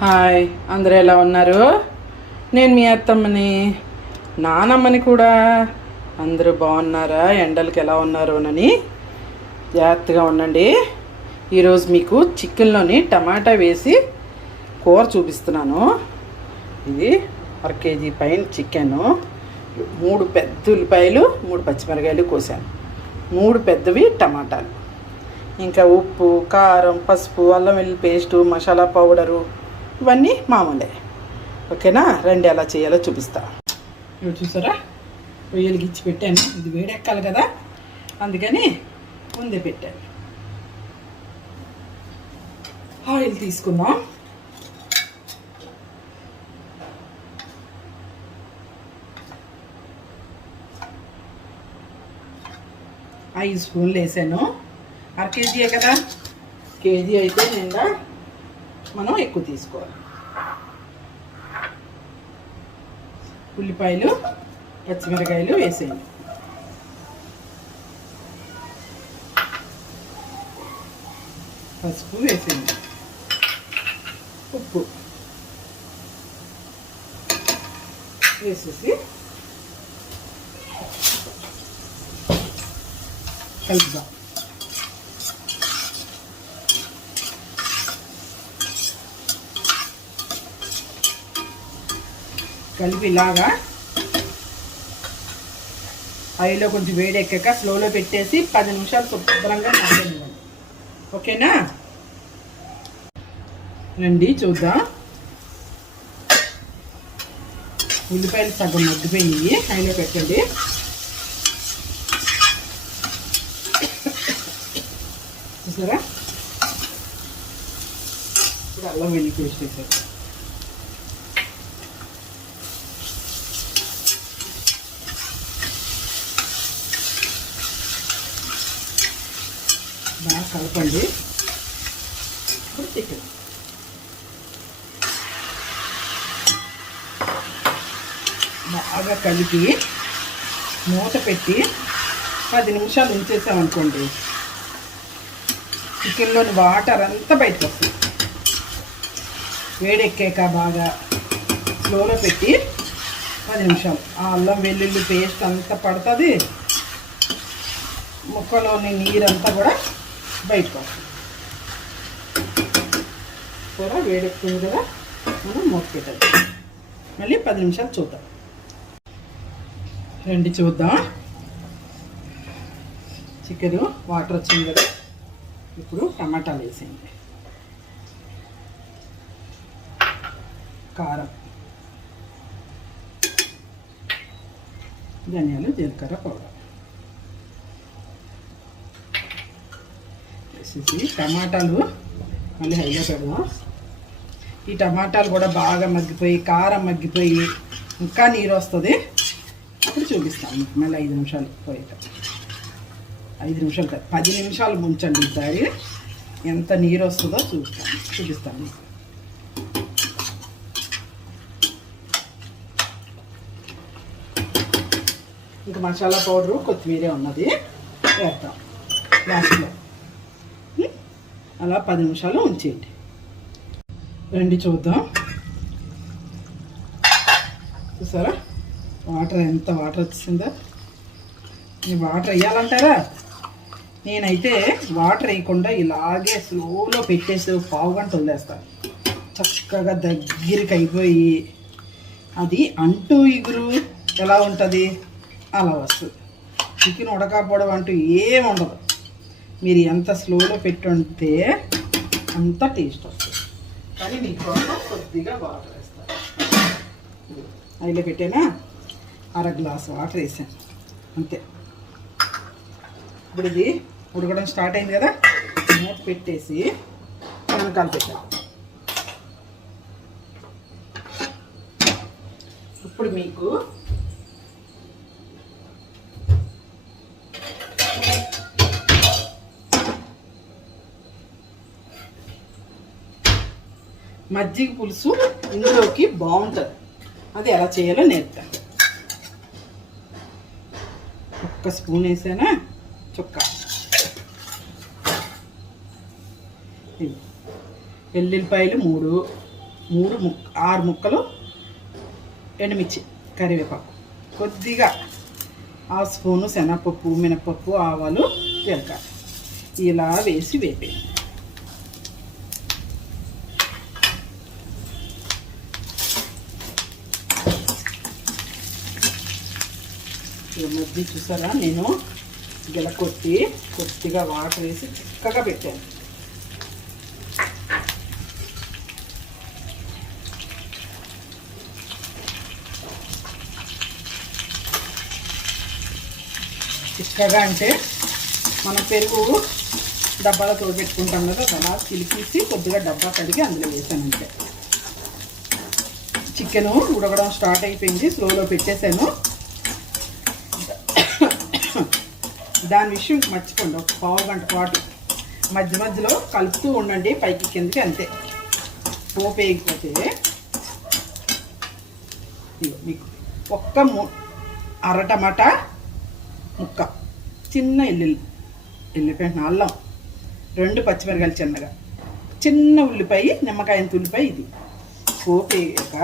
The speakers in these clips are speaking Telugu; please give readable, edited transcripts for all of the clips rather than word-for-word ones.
హాయ్, అందరూ ఎలా ఉన్నారు? నేను మీ అత్తమ్మని, నానమ్మని కూడా. అందరూ బాగున్నారా? ఎండలకి ఎలా ఉన్నారోనని జాగ్రత్తగా ఉండండి. ఈరోజు మీకు చికెన్లోని టమాటా వేసి కూర చూపిస్తున్నాను. ఇది 1 కేజీ పైన చికెను, 3 పెద్ద ఉల్లిపాయలు, 3 పచ్చిమిరకాయలు కోసాను, 3 పెద్దవి టమాటాలు, ఇంకా ఉప్పు, కారం, పసుపు, అల్లం వెల్లుల్లి పేస్టు, మసాలా పౌడరు, ఇవన్నీ మామూలే. ఓకేనా? రండి ఎలా చేయాలో చూపిస్తా. ఇప్పుడు చూసారా, రొయ్యలు గిచ్చి పెట్టాను. ఇది వేడెక్కాలి కదా, అందుకని ముందే పెట్టాను. ఆయిల్ తీసుకుందాం. ఐదు స్పూన్లు వేసాను. 1 కేజీయే కదా, కేజీ అయితే నిండా మనం ఎక్కువ తీసుకోవాలి. ఉల్లిపాయలు, పచ్చిమిరకాయలు వేసేయండి. పసుపు వేసేయండి. ఉప్పు వేసేసి కలుపుదాం. కలిపి ఇలాగా ఆయిల్లో కొంచెం వేడి ఎక్కాక స్లోలో పెట్టేసి 10 నిమిషాలు శుభ్రంగా మగ్గనివ్వండి. ఓకేనా? రండి చూద్దాం. ఉల్లిపాయలు సగం మగ్గిపోయినాయి. ఆయిల్లో పెట్టండి. చూసారా? ఇప్పుడు అల్లం వెల్లుల్లి పేస్ట్ వేసారు. బాగా కలపండి. ఇప్పుడు చికెన్ బాగా కలిపి మూత పెట్టి 10 నిమిషాలు ఉంచేసామనుకోండి, చికెన్లోని వాటర్ అంతా బయటకు వస్తుంది. వేడెక్కాక బాగా స్లోలో పెట్టి 10 నిమిషాలు ఆ అల్లం వెల్లుల్లి పేస్ట్ అంతా పడుతుంది. ముక్కలోని నీరంతా కూడా బయటకు వస్తుంది. కూర వేడెక్కుతుంది కదా, మనం మూత పెట్టాలి. మళ్ళీ 10 నిమిషాలు చూద్దాం. రండి చూద్దాం. చికెన్ వాటర్ వచ్చింది కదా, ఇప్పుడు టమాటాలు వేసేయండి. కారం, ధనియాలు, జీలకర్ర పౌడర్ వేసేసి టమాటాలు మళ్ళీ హైలో పెడదాం. ఈ టమాటాలు కూడా బాగా మగ్గిపోయి, కారం మగ్గిపోయి ఇంకా నీరు వస్తుంది. అప్పుడు చూపిస్తాను మీకు. మళ్ళీ 5 నిమిషాలు పోయాక, 5 నిమిషాలు కాదు 10 నిమిషాలు ఉంచండి. ఈసారి ఎంత నీరు వస్తుందో చూపిస్తాను మీకు. ఇంకా మసాలా పౌడరు, కొత్తిమీరే ఉన్నది, వేస్తాం లాస్ట్లో. అలా 10 నిమిషాలు ఉంచేయండి. రండి చూద్దాం. చూసారా ఎంత వాటర్ వచ్చిందో? ఈ వాటర్ వేయాలంటారా? నేనైతే వాటర్ వేయకుండా ఇలాగే స్లోలో పెట్టేసి 1/2 గంట వదిలేస్తాను. చక్కగా దగ్గరికి అయిపోయి అది అంటూ ఇగురు ఎలా ఉంటుంది అలా వస్తుంది. చికెన్ ఉడకపోవడం అంటూ ఏమి ఉండదు. మీరు ఎంత స్లోలో పెట్టుంటే అంత టేస్ట్ వస్తుంది. కానీ మీకోసం కొద్దిగా వాటర్ వేస్తాను. అయిలో పెట్టానా, 1/2 గ్లాసు వాటర్ వేసాను అంతే. ఇప్పుడు ఇది ఉడకడం స్టార్ట్ అయింది కదా, మూత పెట్టేసి వెనకాల పెట్టాను. ఇప్పుడు మీకు మజ్జిగ పులుసు ఇందులోకి బాగుంటుంది. అది ఎలా చేయాలో నేర్పుతాను. 1 స్పూన్ వేసానా, చుక్క వెల్లుల్లిపాయలు 3, 6 ముక్కలు ఎండుమిర్చి, కరివేపాకు, కొద్దిగా 1/2 స్పూను శనగపప్పు, మినపప్పు, ఆవాలు, జీలకర్ర ఇలా వేసి వేపే. మధ్య చూసారా, నేను కొట్టి కొద్దిగా వాటర్ వేసి చిక్కగా పెట్టాను. చిక్కగా అంటే మనం పెరుగు డబ్బాలో తోడుపెట్టుకుంటాం కదా, అలా చిలికేసి కొద్దిగా డబ్బా కడిగి అందులో వేసానంటే. చికెను ఉడకడం స్టార్ట్ అయిపోయింది, స్లోలో పెట్టేశాను. దాని విషయం మర్చిపోండి, ఒక పావు గంట పాటు మధ్య మధ్యలో కలుపుతూ ఉండండి, పైకి కిందకి అంతే. పోపు వేయకపోతే మీకు ఒక్క అర టమాటా ముక్క, చిన్న ఎల్లిపాయ, అల్లం, 2 పచ్చిమిరకాయలు చిన్నగా, చిన్న ఉల్లిపాయ, నిమ్మకాయంత ఉల్లిపాయ, ఇది పోపు వేయక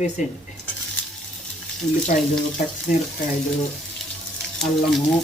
వేసేయండి. ఉల్లిపాయలు, పచ్చిమిరపకాయలు, అల్లము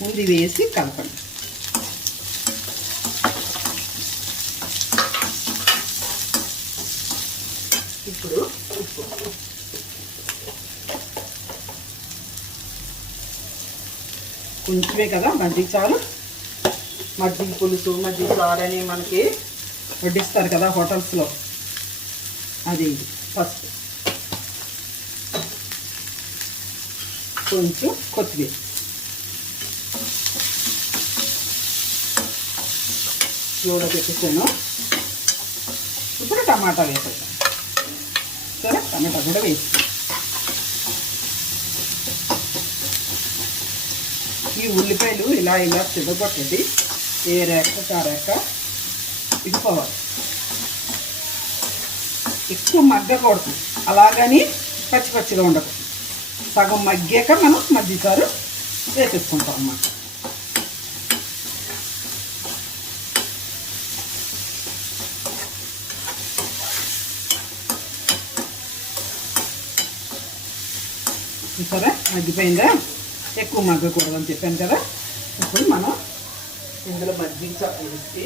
ముందు వేసి కలపండి. ఇప్పుడు ఉప్పు, కొంచెమే కదా, మజ్జిగ చారు, మజ్జిగ పులుసు, మజ్జిగ చారు అని మనకి వడ్డిస్తారు కదా హోటల్స్లో, అది ఫస్ట్. కొంచెం కొత్తిమీర, స్లోలో పెట్టేసాను. ఇప్పుడు టమాటా వేసేసాను. సరే, టమాటా కూడా వేసి ఈ ఉల్లిపాయలు ఇలా చిదగొట్టండి, ఏ రేక కారేక ఇడిపోవాలి. ఎక్కువ మగ్గకూడదు, అలాగని పచ్చిగా ఉండకూడదు. సగం మగ్గాక మనం మజ్జిగ చారు వేసేసుకుంటాం అన్నమాట. సరే, మగ్గిపోయిందా? ఎక్కువ మగ్గకూడదు అని చెప్పాను కదా. ఇప్పుడు మనం ఇందులో మజ్జిగ చారు వేసి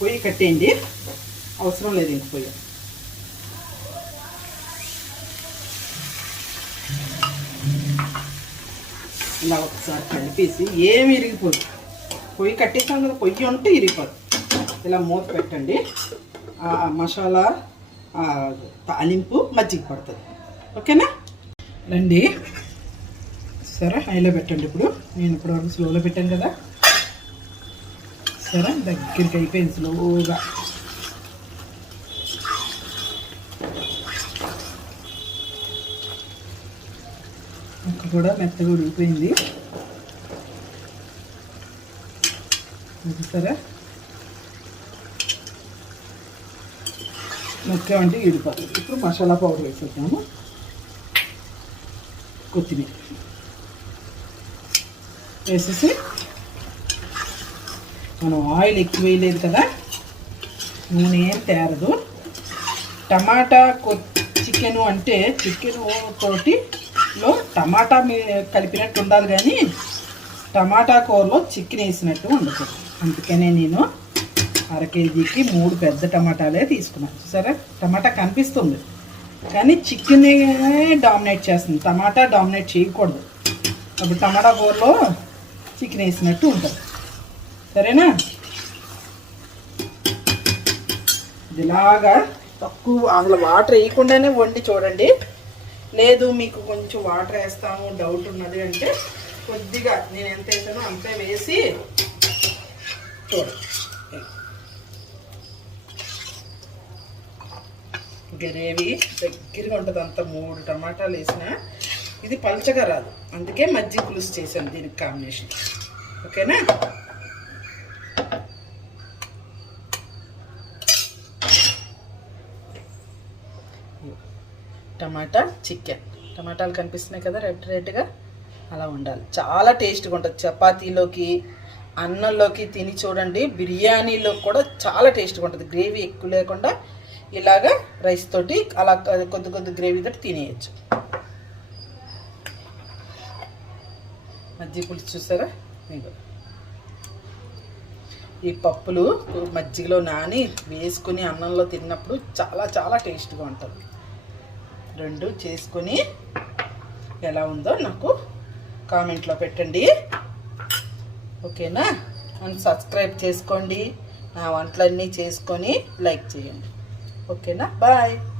పొయ్యి కట్టేయండి, అవసరం లేదు ఇంక పొయ్యి. ఇలా ఒకసారి కలిపేసి ఏమి ఇరిగిపోదు, పొయ్యి కట్టేసాం కదా, పొయ్యి ఉంటే ఇరిగిపోదు. ఇలా మూత పెట్టండి, మసాలా తాలింపు మజ్జిగ పడుతుంది. ఓకేనా? రండి, సరే హైలో పెట్టండి. ఇప్పుడు నేను ఇప్పటివరకు స్లోలో పెట్టాను కదా. సరే, దగ్గరికి అయిపోయింది స్లోగా. ముక్క కూడా మెత్తగా ఉడికిపోయింది. సరే, ముక్క అంటే ఇడిపోతుంది. ఇప్పుడు మసాలా పౌడర్ వేసేద్దాము. కొత్తిమీర వేసేసి, మనం ఆయిల్ ఎక్కువ వేయలేదు కదా, నూనె ఏం తేరదు. టమాటా చికెను అంటే చికెను తోటిలో టమాటా కలిపినట్టు ఉండాలి, కానీ టమాటా కూరలో చికెన్ వేసినట్టు ఉండకూడదు. అందుకనే నేను 1/2 కేజీకి 3 పెద్ద టమాటాలే తీసుకున్నాను. సరే, టమాటా కనిపిస్తుంది కానీ చికెన్ డామినేట్ చేస్తుంది, టమాటా డామినేట్ చేయకూడదు. అప్పుడు టమాటా కూరలో చికెన్ వేసినట్టు ఉంటుంది. సరేనా? ఇలాగా తక్కువ, అందులో వాటర్ వేయకుండానే వండి చూడండి. లేదు మీకు కొంచెం వాటర్ వేస్తాము డౌట్ ఉన్నది అంటే కొద్దిగా నేను ఎంత వేసానో అంతే వేసి చూడండి. గ్రేవీ దగ్గరగా ఉంటుంది, అంత 3 టమాటాలు వేసినా ఇది పల్చగా రాదు. అందుకే మజ్జిగ పులుసు చేశాను దీనికి కాంబినేషన్. ఓకేనా? టమాటా చికెన్, టమాటాలు కనిపిస్తున్నాయి కదా రెడ్గా, అలా ఉండాలి. చాలా టేస్ట్గా ఉంటుంది. చపాతీలోకి, అన్నంలోకి తిని చూడండి. బిర్యానీలో కూడా చాలా టేస్ట్గా ఉంటుంది. గ్రేవీ ఎక్కువ లేకుండా ఇలాగా రైస్ తోటి అలా కొద్ది కొద్ది గ్రేవీ తోటి తినేయచ్చు. మజ్జిగ పులుసు చూసారా? ఈ పప్పులు మజ్జిగలో నాని వేసుకుని అన్నంలో తిన్నప్పుడు చాలా చాలా టేస్ట్గా ఉంటుంది. రెండు చేసుకొని ఎలా ఉందో నాకు కామెంట్లో పెట్టండి. ఓకేనా? నన్ను సబ్స్క్రైబ్ చేసుకోండి. నా వంటలన్నీ చేసుకొని లైక్ చేయండి. ఓకేనా? బాయ్.